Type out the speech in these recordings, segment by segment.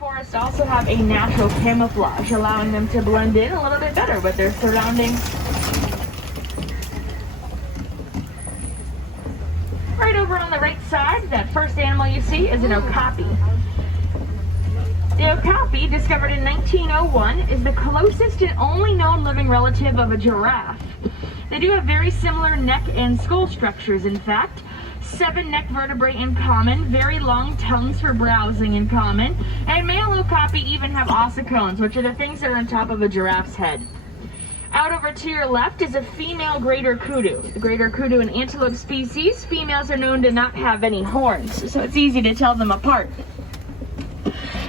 Forests also have a natural camouflage, allowing them to blend in a little bit better with their surroundings. Right over on the right side, that first animal you see is an okapi. The okapi, discovered in 1901, is the closest and only known living relative of a giraffe. They do have very similar neck and skull structures, in fact. 7 neck vertebrae in common, very long tongues for browsing in common, and male okapi even have ossicones, which are the things that are on top of a giraffe's head. Out over to your left is a female greater kudu. The greater kudu, an antelope species, females are known to not have any horns, so it's easy to tell them apart.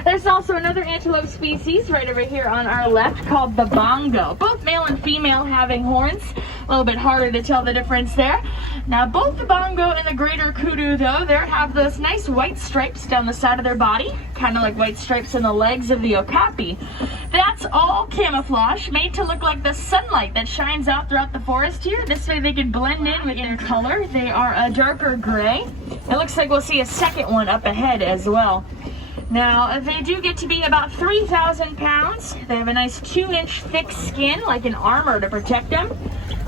There's also another antelope species right over here on our left called the bongo. Both male and female having horns. A little bit harder to tell the difference there. Now both the bongo and the greater kudu though, they have those nice white stripes down the side of their body, kind of like white stripes on the legs of the okapi. That's all camouflage, made to look like the sunlight that shines out throughout the forest here. This way they can blend in with their color. They are a darker gray. It looks like we'll see a second one up ahead as well. Now, they do get to be about 3,000 pounds. They have a nice 2-inch thick skin, like an armor to protect them.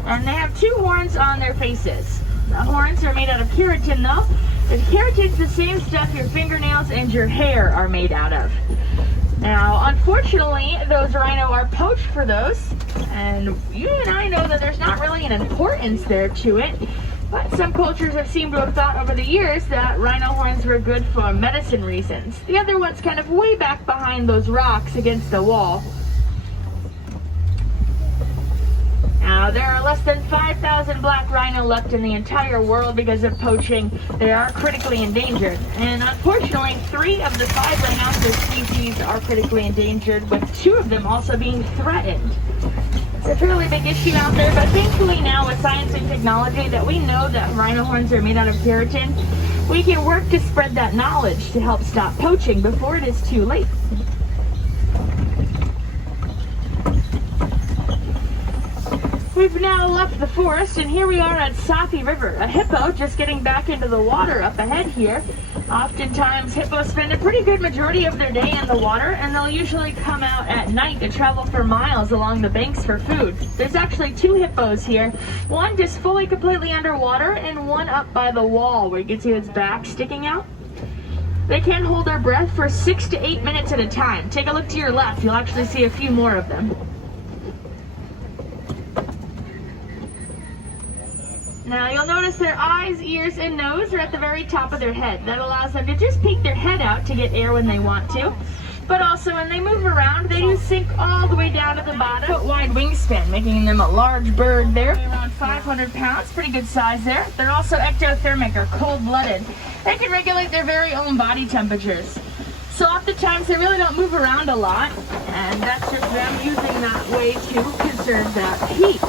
And they have 2 horns on their faces. The horns are made out of keratin though. The keratin's the same stuff your fingernails and your hair are made out of. Now, unfortunately, those rhino are poached for those. And you and I know that there's not really an importance there to it. But some cultures have seemed to have thought over the years that rhino horns were good for medicine reasons. The other one's kind of way back behind those rocks against the wall. Now, there are less than 5,000 black rhino left in the entire world because of poaching. They are critically endangered. And unfortunately, 3 of the 5 rhinoceros species are critically endangered, with 2 of them also being threatened. It's a fairly big issue out there, but thankfully now with science and technology that we know that rhino horns are made out of keratin, we can work to spread that knowledge to help stop poaching before it is too late. We've now left the forest and here we are at Safi River. A hippo just getting back into the water up ahead here. Oftentimes hippos spend a pretty good majority of their day in the water, and they'll usually come out at night to travel for miles along the banks for food. There's actually 2 hippos here. One just fully completely underwater and one up by the wall where you can see its back sticking out. They can hold their breath for 6 to 8 minutes at a time. Take a look to your left, you'll actually see a few more of them. Now you'll notice their eyes, ears, and nose are at the very top of their head. That allows them to just peek their head out to get air when they want to. But also when they move around, they do sink all the way down to the bottom. Foot-wide wingspan, making them a large bird there. Around 500 pounds, pretty good size there. They're also ectothermic or cold-blooded. They can regulate their very own body temperatures. So oftentimes they really don't move around a lot, and that's just them using that way to conserve that heat.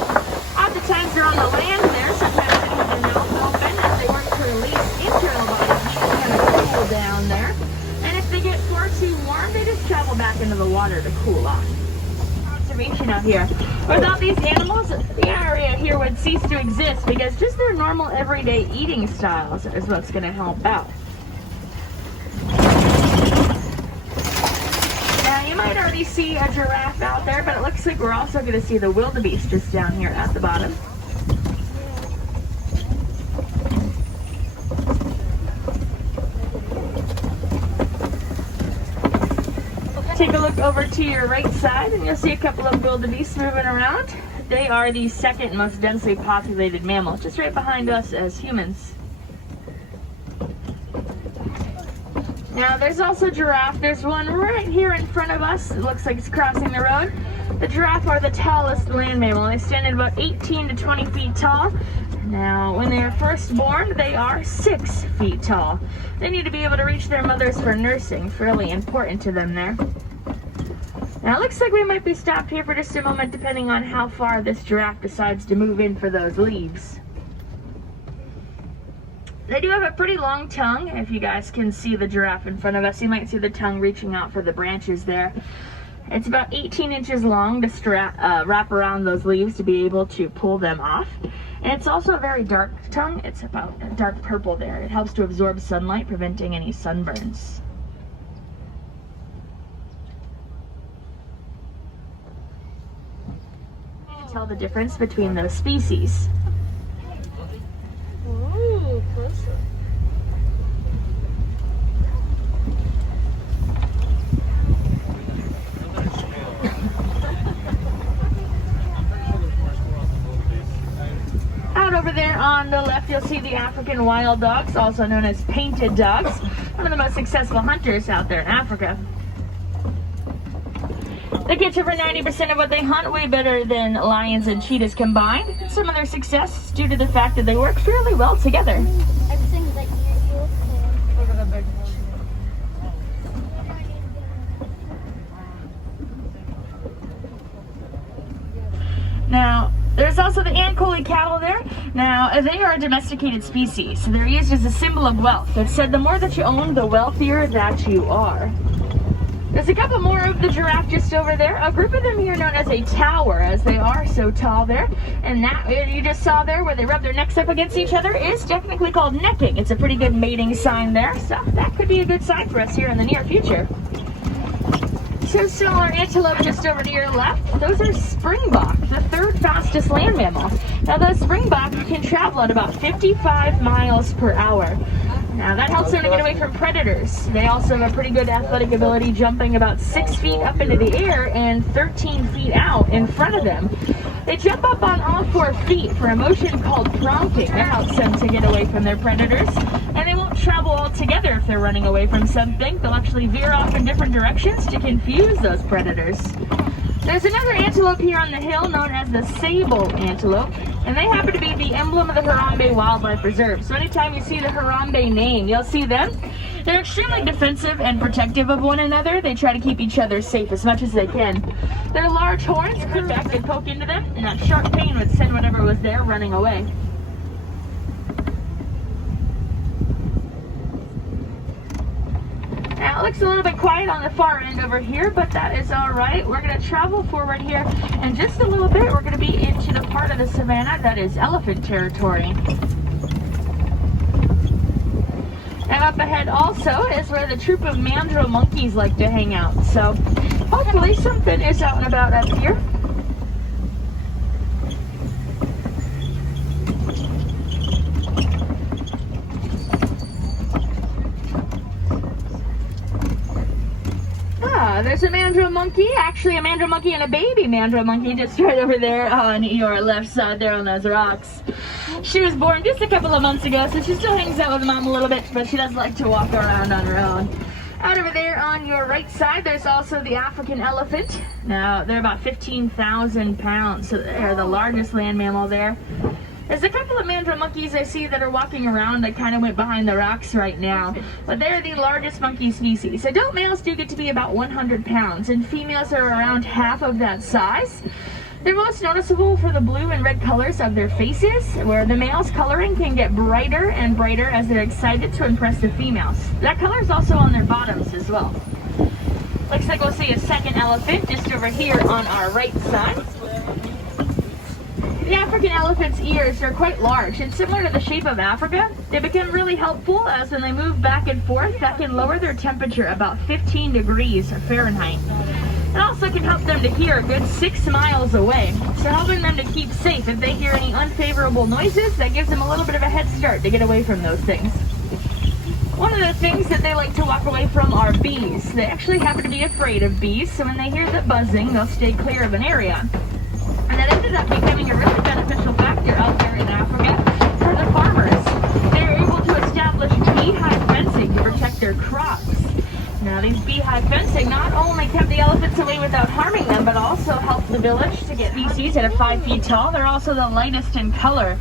Oftentimes they're on the land there, sometimes they have their mouth open as they work to release internal body heat and kind of cool down there. And if they get far too warm, they just travel back into the water to cool off. Conservation out here. Without these animals, the area here would cease to exist because just their normal everyday eating styles is what's going to help out. Now you might already see a giraffe out there, but it looks like we're also going to see the wildebeest just down here at the bottom. Take a look over to your right side and you'll see a couple of wildebeest moving around. They are the second most densely populated mammal, just right behind us as humans. Now there's also giraffe. There's one right here in front of us. It looks like it's crossing the road. The giraffe are the tallest land mammal. They stand at about 18 to 20 feet tall. Now, when they are first born, they are 6 feet tall. They need to be able to reach their mothers for nursing, fairly important to them there. Now, it looks like we might be stopped here for just a moment, depending on how far this giraffe decides to move in for those leaves. They do have a pretty long tongue. If you guys can see the giraffe in front of us, you might see the tongue reaching out for the branches there. It's about 18 inches long to wrap around those leaves to be able to pull them off. And it's also a very dark tongue. It's about a dark purple there. It helps to absorb sunlight, preventing any sunburns. tell the difference between those species. Ooh, closer. Out over there on the left, you'll see the African wild dogs, also known as painted dogs, one of the most successful hunters out there in Africa. They catch over 90% of what they hunt, way better than lions and cheetahs combined. Some of their success is due to the fact that they work fairly well together. Everything's like usual. Look at the big one. Now, there's also the Ankole cattle there. Now, they are a domesticated species, so they're used as a symbol of wealth. It's said the more that you own, the wealthier that you are. There's a couple more of the giraffe just over there. A group of them here known as a tower, as they are so tall there. And that you just saw there where they rub their necks up against each other is technically called necking. It's a pretty good mating sign there, so that could be a good sign for us here in the near future. Some smaller antelope just over to your left. Those are springbok, the third fastest land mammal. Now those springbok can travel at about 55 miles per hour. Now that helps them to get away from predators. They also have a pretty good athletic ability, jumping about 6 feet up into the air and 13 feet out in front of them. They jump up on all 4 feet for a motion called pronking. That helps them to get away from their predators. And they won't travel all together if they're running away from something. They'll actually veer off in different directions to confuse those predators. There's another antelope here on the hill known as the sable antelope, and they happen to be the emblem of the Harambe Wildlife Reserve. So anytime you see the Harambe name, you'll see them. They're extremely defensive and protective of one another. They try to keep each other safe as much as they can. Their large horns could back and poke into them, and that sharp pain would send whatever was there running away. Now, it looks a little bit quiet on the far end over here, but that is all right. We're going to travel forward here, and just a little bit, we're going to be into the part of the savannah that is elephant territory. And up ahead also is where the troop of mandrill monkeys like to hang out. So hopefully something is out and about up here. There's a mandrill monkey, actually a mandrill monkey and a baby mandrill monkey just right over there on your left side there on those rocks. She was born just a couple of months ago, so she still hangs out with mom a little bit, but she does like to walk around on her own. Out over there on your right side, there's also the African elephant. Now, they're about 15,000 pounds, so they're the largest land mammal there. There's a couple of mandrill monkeys I see that are walking around that kind of went behind the rocks right now, but they're the largest monkey species. Adult males do get to be about 100 pounds, and females are around half of that size. They're most noticeable for the blue and red colors of their faces, where the males' coloring can get brighter and brighter as they're excited to impress the females. That color is also on their bottoms as well. Looks like we'll see a second elephant just over here on our right side. The African elephant's ears are quite large, and similar to the shape of Africa, they become really helpful as when they move back and forth, that can lower their temperature about 15 degrees Fahrenheit. It also can help them to hear a good 6 miles away, so helping them to keep safe. If they hear any unfavorable noises, that gives them a little bit of a head start to get away from those things. One of the things that they like to walk away from are bees. They actually happen to be afraid of bees, so when they hear the buzzing, they'll stay clear of an area. And that ended up becoming a really beneficial factor out there in Africa for the farmers. They were able to establish beehive fencing to protect their crops. Now, these beehive fencing not only kept the elephants away without harming them, but also helped the village to get species that are 5 feet tall. They're also the lightest in color.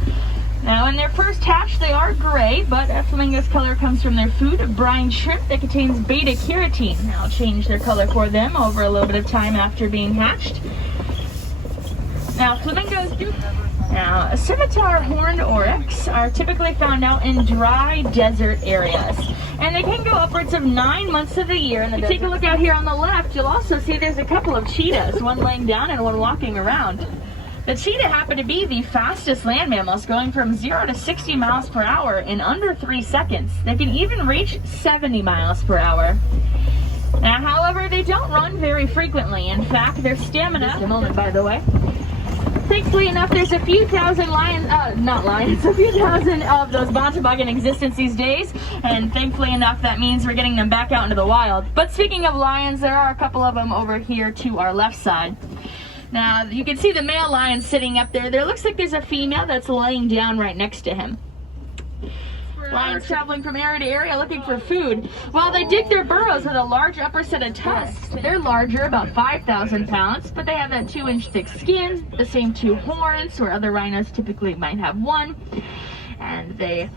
Now, in their first hatch, they are gray, but a flamingo's color comes from their food of brine shrimp that contains beta-carotene. That'll change their color for them over a little bit of time after being hatched. Now, flamingos do... Now, scimitar horned oryx are typically found out in dry desert areas, and they can go upwards of 9 months of the year. And if you take a look out here on the left, you'll also see there's a couple of cheetahs, one laying down and one walking around. The cheetah happen to be the fastest land mammals, going from 0 to 60 miles per hour in under 3 seconds. They can even reach 70 miles per hour. Now, however, they don't run very frequently. In fact, their stamina... Just a moment, by the way. thankfully enough, there's a few thousand lions, not lions, a few thousand of those bontebog in existence these days, and thankfully enough, that means we're getting them back out into the wild. But speaking of lions, there are a couple of them over here to our left side. Now, you can see the male lion sitting up there. There looks like there's a female that's laying down right next to him. Lions traveling from area to area looking for food. While they dig their burrows with a large upper set of tusks, they're larger, about 5,000 pounds, but they have that 2-inch thick skin, the same 2 horns, where other rhinos typically might have 1, and they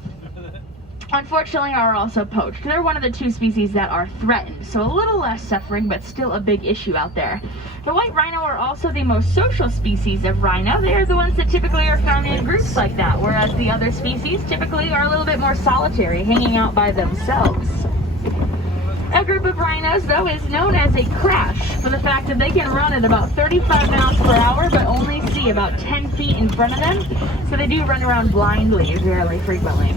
unfortunately are also poached. They're one of the 2 species that are threatened, so a little less suffering, but still a big issue out there. The white rhino are also the most social species of rhino. They are the ones that typically are found in groups like that, whereas the other species typically are a little bit more solitary, hanging out by themselves. A group of rhinos, though, is known as a crash for the fact that they can run at about 35 miles per hour, but only see about 10 feet in front of them, so they do run around blindly fairly frequently.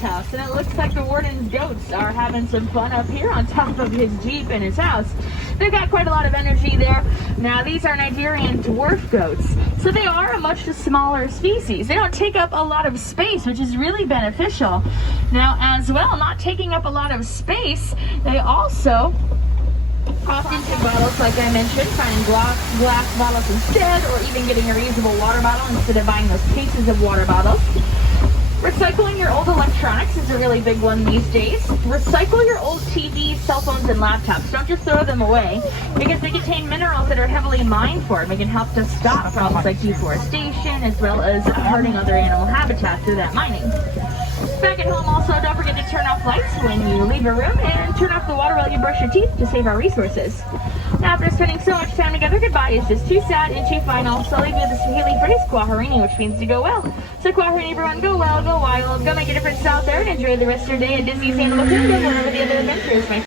House, and it looks like the warden's goats are having some fun up here on top of his Jeep in his house. They've got quite a lot of energy there. Now, these are Nigerian dwarf goats, so they are a much smaller species. They don't take up a lot of space, which is really beneficial. Now, as well, not taking up a lot of space, they also often take bottles, like I mentioned, finding glass bottles instead, or even getting a reusable water bottle instead of buying those cases of water bottles. Recycling your old electronics is a really big one these days. Recycle your old TVs, cell phones, and laptops. Don't just throw them away, because they contain minerals that are heavily mined for them. It can help to stop problems like deforestation, as well as hurting other animal habitats through that mining. Back at home also, don't forget to turn off lights when you leave a room, and turn off the water while you brush your teeth to save our resources. Now, after spending so much time together, goodbye is just too sad and too final. So I'll leave you with the Swahili phrase, Kwaherini, which means to go well. So Kwaherini, everyone, go well, go wild, go make a difference out there, and enjoy the rest of your day at Disney's Animal Kingdom, wherever the other adventures may